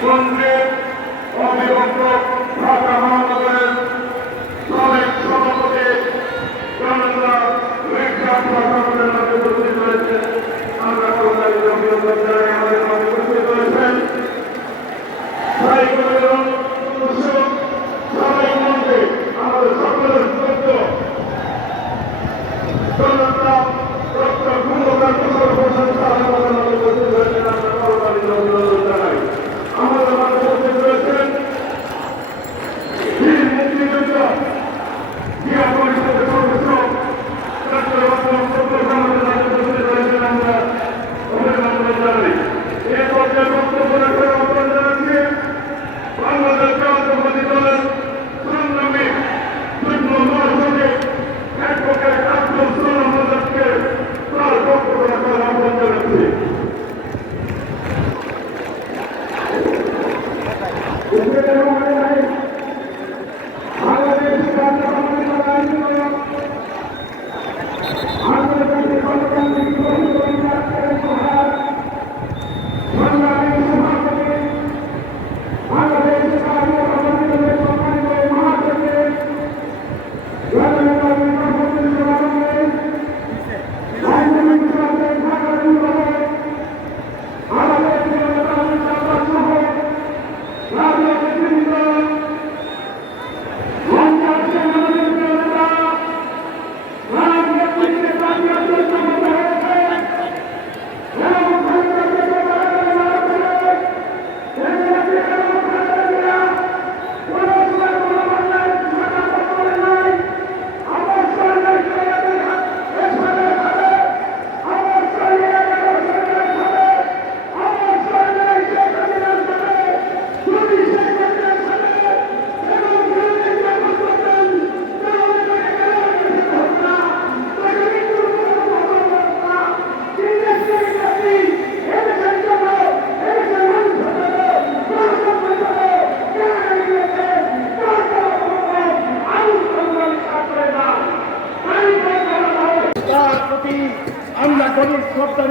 কেন্দ্রের অবিভক্ত ঢাকা মহানগরের সাবেক সভাপতি জনতা রিক্সার সভাপতির মধ্যে উপস্থিত রয়েছেন। আমরা কর্মচারী অভিনন্দন জানাই আমাদের মধ্যে উপস্থিত রয়েছেন সবাই মধ্যে আমাদের সকলের সদস্য জনতা ডক্টর খন্দকার কিশোর প্রশংসা আমাদের মধ্যে উপস্থিত রয়েছেন। আমরা কর্মচারী অভিনন্দন জানাই আমাদের মধ্যে উপস্থিত রয়েছেন বীর মুক্তিযুদ্ধ জিয়া পরিষদের সদস্য ডক্টর আমাদের মধ্যে উপস্থিত রয়েছেন। আমরা অভিনন্দন জানাই এ পর্যায়ে বক্তব্য রাখার আহ্বান জানাচ্ছি বাংলাদেশ জাতীয়তাবাদী দলের সংগ্রামী যুগ্ম মহাসচিব অ্যাডভোকেট আব্দুল সালাম আজাদকে তার বক্তব্য রাখার আহ্বান জানাচ্ছি। আমরা গরিব শ্রদ্ধা